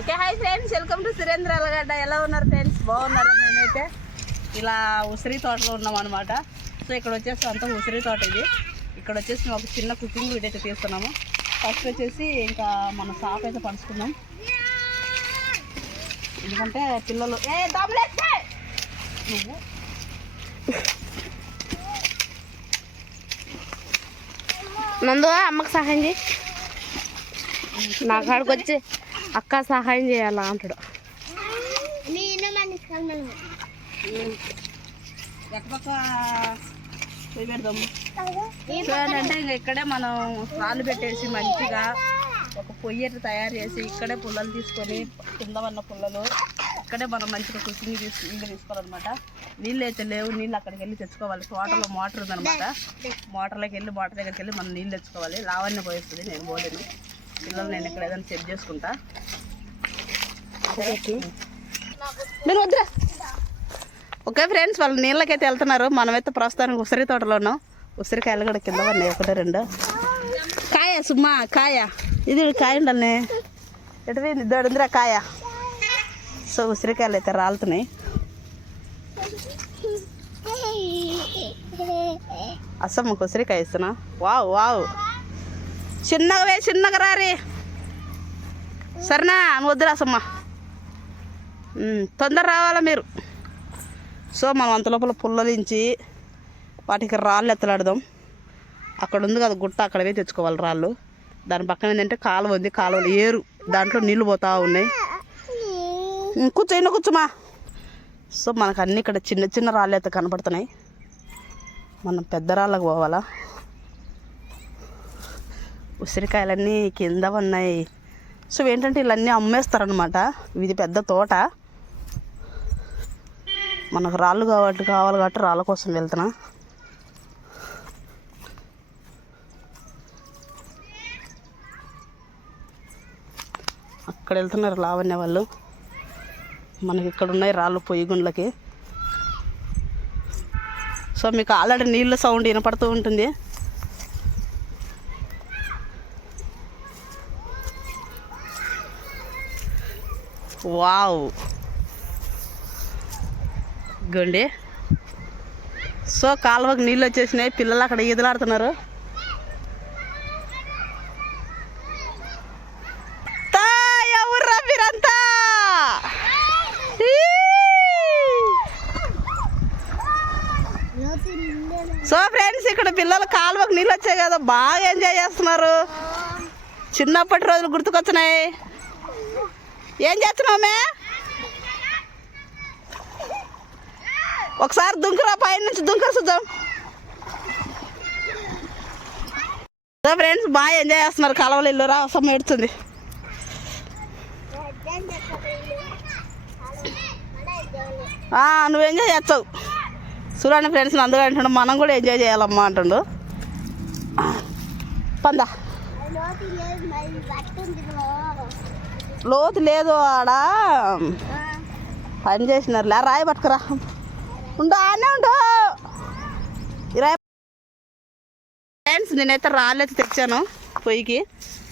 Okay hi friends. Welcome to Surendra Alagadda. ఎలా ఉన్నారు friends? బాగున్నారా మేమైతే? ఇలా ఉసిరి తోటలో ఉన్నాం అనమాట సో ఇక్కడ వచ్చేసి అంతా ఉసిరి తోట ఇది. ఇక్కడ వచ్చేసి మేము ఒక చిన్న కుకింగ్ వీడియో అయితే తీస్తున్నాము. ఫస్ట్ వచ్చేసి ఇంకా మన సాప్ అయితే పంచుకున్నాం ఎందుకంటే పిల్లలు ఏ నువ్వు? నందు అమ్మకు సహాయం చేయి. నా కాడికి వచ్చి అక్క సహాయం చేయాలా అంటాడు. చూడండి ఇంకా ఇక్కడే మనం రాళ్ళు పెట్టేసి మంచిగా ఒక పొయ్యి తయారు చేసి ఇక్కడే పుల్లలు తీసుకొని కింద ఉన్న పుల్లలు ఇక్కడే మనం మంచిగా కుకింగ్ తీసు నీళ్ళు తీసుకోవాలన్నమాట. నీళ్ళు అయితే లేవు నీళ్ళు అక్కడికి వెళ్ళి తెచ్చుకోవాలి. తోటలో మోటార్ ఉందన్నమాట. మోటార్లోకి వెళ్ళి మోటార్ దగ్గరికి వెళ్ళి మనం నీళ్ళు తెచ్చుకోవాలి. లావణ్య పోయిస్తుంది నేను పోలేను. పిల్లలు నేను ఇక్కడ ఏదైనా సెట్ చేసుకుంటా. మీరు వద్దురా. ఓకే ఫ్రెండ్స్ వాళ్ళు నీళ్ళకైతే వెళ్తున్నారు. మనమైతే ప్రస్తుతానికి ఉసిరి తోటలో ఉన్నాం. ఉసిరికాయలు కూడా కింద ఉన్నాయి ఒకటి రెండు. కాయ సుమ్మా కాయ. ఇది కాయ ఉండాలి ఎటు పోయింది? దొడిందిరా కాయ. సో ఉసిరికాయలు అయితే రాలుతున్నాయి. అసమ్మకు ఉసిరికాయ ఇస్తున్నా. Wow wow. చిన్నగా వే చిన్నగా రారే. సరేనా? నువ్వు వద్దురా తొందర రావాలా మీరు? సో మనం అంత లోపల పుల్లలించి వాటికి రాళ్ళు ఎత్తలాడదాం. అక్కడ ఉంది కదా గుట్ట అక్కడవే తెచ్చుకోవాలి రాళ్ళు. దాని పక్కన ఏంటంటే కాలువ ఉంది కాలువలు ఏరు. దాంట్లో నీళ్ళు పోతా ఉన్నాయి. ఉమ్, కూర్చో ఇన్న కూర్చోమా సో మనకు అన్నీ ఇక్కడ చిన్న చిన్న రాళ్ళు అయితే కనపడుతున్నాయి. మనం పెద్ద రాళ్ళకు పోవాలా? ఉసిరికాయలన్నీ కింద ఉన్నాయి సో ఏంటంటే వీళ్ళన్నీ అమ్మేస్తారనమాట ఇది పెద్ద తోట. మనకు రాళ్ళు కాబట్టి కావాలి కాబట్టి రాళ్ళ కోసం వెళ్తున్నా. అక్కడ వెళ్తున్నారు లావణ్య వాళ్ళు. మనకి ఇక్కడ ఉన్నాయి రాళ్ళు పొయ్యి గుండ్లకి. సో మీకు ఆల్రెడీ నీళ్ళ సౌండ్ వినపడుతూ ఉంటుంది. వావ్. గండి సో కాలువకు నీళ్ళు వచ్చేసినాయి. పిల్లలు అక్కడ ఈదలాడుతున్నారు! సో ఫ్రెండ్స్ ఇక్కడ పిల్లలు కాలువకు నీళ్ళు వచ్చాయి కదా. బాగా ఎంజాయ్ చేస్తున్నారు. చిన్నప్పటి రోజులు గుర్తుకొచ్చినాయి. ఏం చేస్తున్నావు ఒకసారి దుంకరా పైన నుంచి దుంకర చూద్దాం. ఫ్రెండ్స్ బాగా ఎంజాయ్ చేస్తున్నారు. కలవలు ఇల్లు రాసం ఎడుతుంది ఏడుతుంది నువ్వు ఎంజాయ్ చేస్తావు. చూడండి ఫ్రెండ్స్ అందుగా అంటుండు మనం కూడా ఎంజాయ్ చేయాలమ్మా అంటుండు. పందా. లోతు లేదు ఆడ. పని చేసినారు లే రాయి పట్టుకురా. ఉండు ఆనే ఉండు. రాయి ఫ్రెండ్స్ నేనైతే రాళ్ళు తెచ్చాను పొయ్యికి.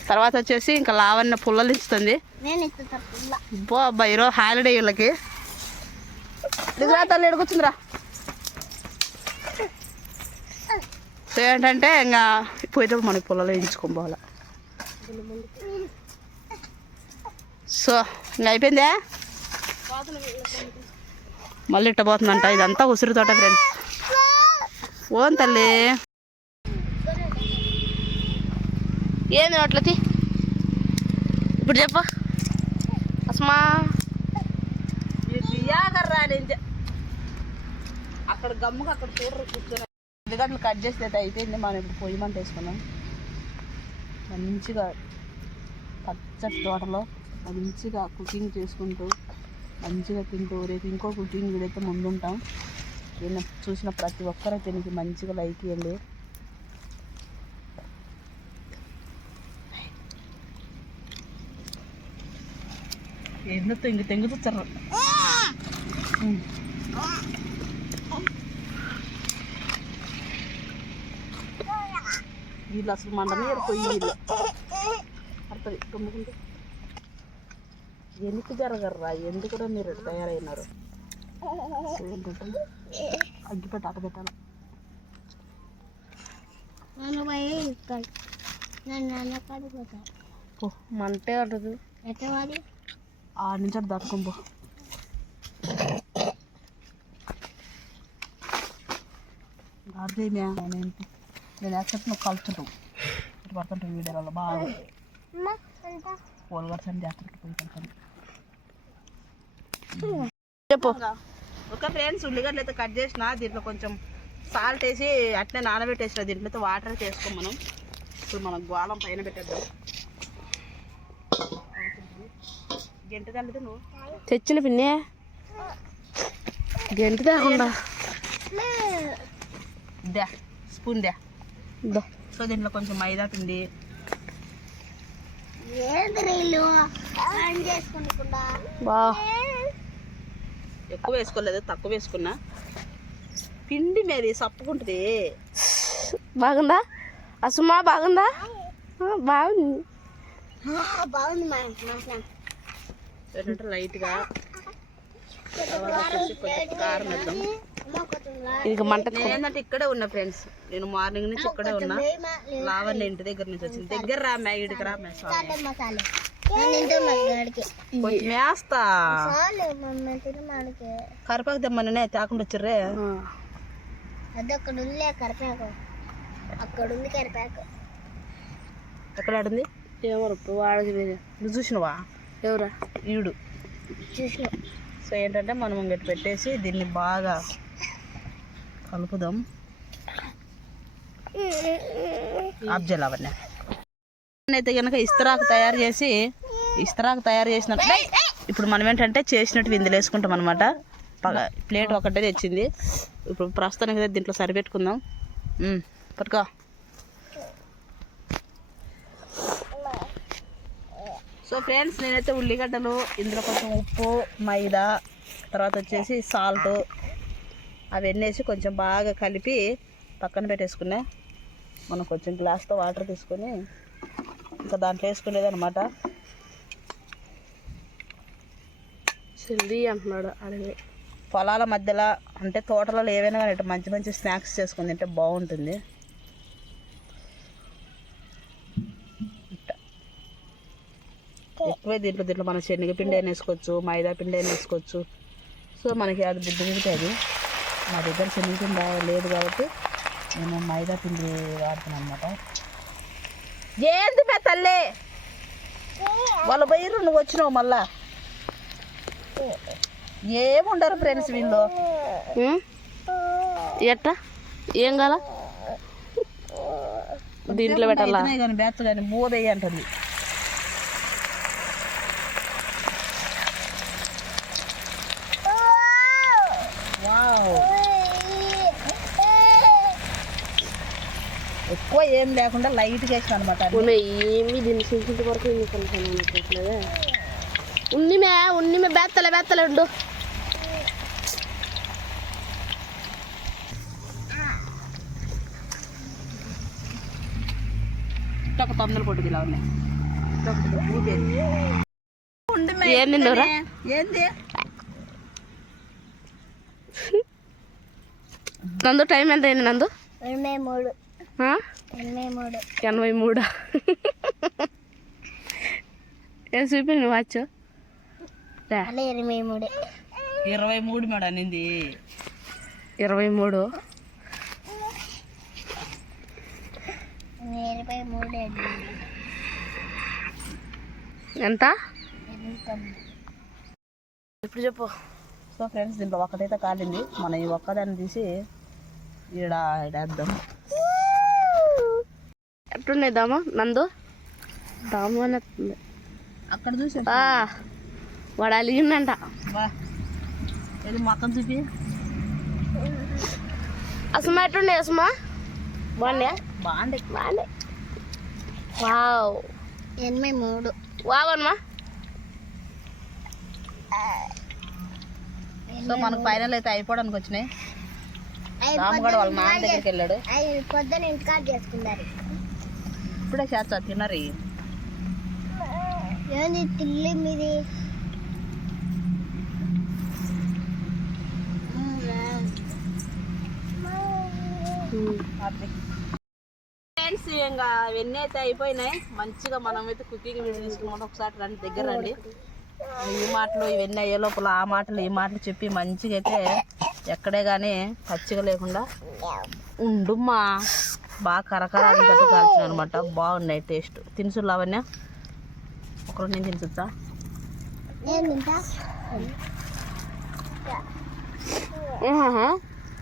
తర్వాత వచ్చేసి ఇంకా లావన్న పుల్లలు ఇస్తుంది. బో అబ్బా ఈరోజు హాలిడే వీళ్ళకి. దిగురా తల్లి ఎడుగుతుందిరా సో ఏంటంటే ఇంకా పోయేటప్పుడు మనకి పుల్లలు వేయించుకొని సో ఇంకా అయిపోయిందే? మళ్ళీ ఇట్ట పోతుందంట. ఇదంతా ఉసిరి తోట ఫ్రెండ్స్ ఓన్ తల్లి. ఏంది అట్లతి ఇప్పుడు చెప్పు. అస్మా. అక్కడ గమ్ముగా అక్కడ చూడరు కూర్చొని ఉల్లిగడ్డలు కట్ చేస్తే అయితే అయిపోయింది. మనం ఇప్పుడు పొయ్యి మంట వేసుకున్నాం. మంచిగా పచ్చటి తోటలో. మంచిగా కుకింగ్ చేసుకుంటూ మంచిగా తింటూ రేపు ఇంకో కుకింగ్ వీడైతే ముందుంటాం. నేను చూసిన ప్రతి ఒక్కరైతే నీకు మంచిగా లైక్ ఇవ్వండి ఏందో తెంగి తెంగు తెచ్చారు వీళ్ళు అసలు మండనీయరు పోయి వీళ్ళు. పడుతుంది గమ్ముకుంటే ఎందుకు జరగర్రా? ఎందుకు మీరు తయారైనారు? అగ్గిపెట్టి అట పెట్టాలి మంటే మరి? ఆ నుంచి అటు పో. అదే నేను నేను యాక్సెప్ట్ నువ్వు కలుస్తుంటావు. ఇటు పడుతుంటావు వీడియోలలో. బాగా. పోల్గడ్స్ అని చేస్తుంటావు పోయి చెప్పు. ఒక ఫ్రెండ్స్ ఉల్లిగడ్డలు అయితే కట్ చేసిన దీంట్లో కొంచెం సాల్ట్ వేసి అట్నే నానబెట్టేసిన. దీంట్లో అయితే వాటర్ వేసుకోం మనం. ఇప్పుడు మనం గోళం పైన పెట్టేద్దాం. గంట తల్లితే నువ్వు? తెచ్చిన పిన్నే? గంటి తేకుండా. దా స్పూన్ దా. దో. సో దీంట్లో కొంచెం మైదా పిండి ఏంది నీళ్ళు ఆన్ చేసుకుంటున్నా బా ఎక్కువ వేసుకోలేదు తక్కువ వేసుకున్నా. పిండి మేది సప్పుకుంటుంది. బాగుందా? అసుమా బాగుందా? ఆ, బాగుంది. బాగుంది ఏంటంటే లైట్గా కారం వేద్దాం. ఇక మంట నేను ఏంటంటే ఇక్కడే ఉన్నా ఫ్రెండ్స్ నేను మార్నింగ్ నుంచి ఇక్కడే ఉన్నా. లావణ్య ఇంటి దగ్గర నుంచి వచ్చింది. దగ్గర రా మ్యా ఇడికి రా తినమాడికి కరిపాకు తెమ్మనే తేకుండా వచ్చిర్రే. అక్కడ ఉందిలే కరిపాకు అక్కడ ఉంది కరిపాకు ఎక్కడ ఆడుంది? వాడకి లేదు. నువ్వు చూసినవా? ఎవరా? ఈడు. చూసిన. సో ఏంటంటే మనం ఇంకటి పెట్టేసి దీన్ని బాగా కలుపుదాం. ఆఫ్ చేయాలి అవన్నీ. అయితే కనుక ఇస్తరాకు తయారు చేసి ఇస్తరాకు తయారు చేసినట్టు ఇప్పుడు మనం ఏంటంటే చేసినట్టు విందులు వేసుకుంటాం అనమాట ప్లేట్ ఒకటే తెచ్చింది. ఇప్పుడు ప్రస్తుతానికి అయితే దీంట్లో సరిపెట్టుకుందాం. పట్టుకో. సో ఫ్రెండ్స్ నేనైతే ఉల్లిగడ్డలు ఇందులో కొంచెం ఉప్పు మైదా తర్వాత వచ్చేసి సాల్ట్ అవన్నీ వేసి కొంచెం బాగా కలిపి పక్కన పెట్టేసుకున్నా మనం కొంచెం గ్లాస్తో వాటర్ తీసుకొని ఇంకా దాంట్లో వేసుకునేది అనమాట చెల్లి అంటున్నాడు అడిగి పొలాల మధ్యలో అంటే తోటలలో ఏవైనా కానీ మంచి మంచి స్నాక్స్ చేసుకుని తింటే బాగుంటుంది. ఎక్కువే దీంట్లో దీంట్లో మనం శనగపిండి అయినా వేసుకోవచ్చు మైదా పిండి అయినా వేసుకోవచ్చు. సో మనకి అది బుద్ధి అది. మా దగ్గర శనగపిండి లేదు కాబట్టి నేను మైదా పిండి వాడుతున్నాను అనమాట ఏంది మే తల్లి? వాళ్ళు పోయిర్రు నువ్వు వచ్చినావు మళ్ళా? ఏముండరు ఫ్రెండ్స్ వీళ్ళు? ఎట్టా? ఏం కాల దీంట్లో పెట్టాలా? కానీ బెత్త కానీ బోదయ్యి అంటుంది. ఎక్కువ ఏం లేకుండా లైట్గా వేసిన అనమాట ఏమి దీన్ని వరకు అనుకోవట్లేదే ఉన్నిమే ఉన్నిమే బేత్తలే బేత్తలే ఉండు. ఒక తొందర ఇలా ఉన్నాయి. ఏంది? నందు టైం ఎంత అయింది నందు? మూడు? ఎనభై మూడు. ఎనభై మూడా? ఏం చూపి నువ్వు వాచ్ ఎనభై మూడు. ఇరవై మూడు మేడం అనింది. ఇరవై మూడు? ఎనభై మూడు ఎంత? ఇప్పుడు చెప్పు. సో ఫ్రెండ్స్ దీంట్లో ఒక్కటైతే కాలింది. మనం ఈ ఒక్కదాన్ని తీసి ఈడ ఇడేద్దాం ఎట్టున్నాయి దామా? నందు? దాము అని వస్తుంది అక్కడ చూసి ఆ, వాడు అలిగిందంట బా. ఇది మొక్కం చూపి. అసమా ఎట్టున్నాయి అసమా? బాగున్నాయా బాగుండే. బాగున్నాయి వావ్. ఎనభై మూడు. వావ్ అమ్మా సో మనకు ఫైనల్ అయితే అయిపోవడానికి వచ్చినాయి. అవి రాముగాడు వాళ్ళ నాన్న దగ్గరికి వెళ్ళాడు. పొద్దున ఇంటికాడ చేసుకున్నారు ఇప్పుడే చేస్తా తినరి. ఏంది మీది ఫ్రెండ్స్ ఇంకా అవన్నీ అయితే అయిపోయినాయి. మంచిగా మనం అయితే కుకింగ్ వీడియో తీసుకున్నాం ఒకసారి రండి దగ్గర రండి. ఈ మాటలు ఇవన్నీ అయ్యే లోపల ఆ మాటలు ఈ మాటలు చెప్పి మంచిగా అయితే ఎక్కడే కానీ పచ్చిగా లేకుండా ఉండుమ్మా బాగా కరకరాగట్టు కాల్చిన అనమాట బాగున్నాయి టేస్ట్ తినుసులు అవన్నీ ఒకరు నేను తినసుచ్చా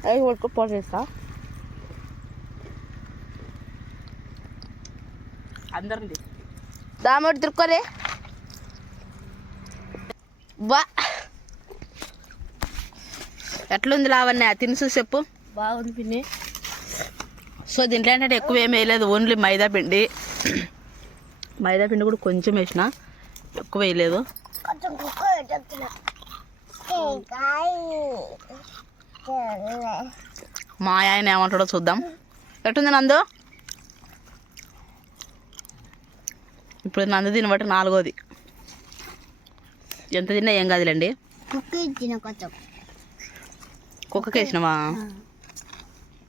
అవి కొట్టుకో పోసేస్తా అందరిది దామోటి తిరుక్కోరే బా. ఎట్లుంది లావణ్య? తినుసు చెప్పు. బాగుంది పిన్ని. సో దీంట్లో ఏంటంటే ఎక్కువ ఏం వేయలేదు. ఓన్లీ మైదా పిండి. మైదా పిండి కూడా కొంచెం వేసిన ఎక్కువ వేయలేదు. మా ఆయన ఏమంటాడో చూద్దాం. ఎట్టుంది నందు? ఇప్పుడు నందు దీన్ని బట్టి నాలుగోది. ఎంత తిన్నా ఏం కాదులేండి. కుక్క వేసినావా?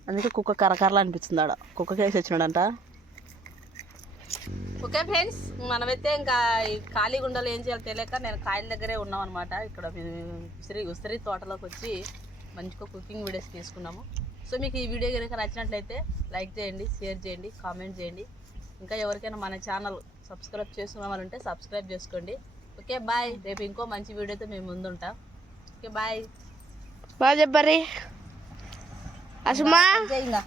అందుకే కుక్క కరకరలా అనిపిస్తుంది ఆడ. కుక్కకి వేసి వచ్చినాడంట. ఓకే ఫ్రెండ్స్ మనమైతే ఇంకా ఈ ఖాళీ గుండలు ఏం చేయాలో తెలియక నేను కాయల దగ్గరే ఉన్నాం అనమాట ఇక్కడ ఉసిరి ఉసిరి తోటలోకి వచ్చి మంచిగా కుకింగ్ వీడియోస్ తీసుకున్నాము. సో మీకు ఈ వీడియో కనుక నచ్చినట్లయితే లైక్ చేయండి షేర్ చేయండి కామెంట్ చేయండి. ఇంకా ఎవరికైనా మన ఛానల్ సబ్స్క్రైబ్ చేసుకున్నామంటే సబ్స్క్రైబ్ చేసుకోండి. Okay bye. రేపు ఇంకో మంచి వీడియోతో మేము ముందుంటాం. Okay bye. బాగా చెప్పారి అసుమా ఇంకా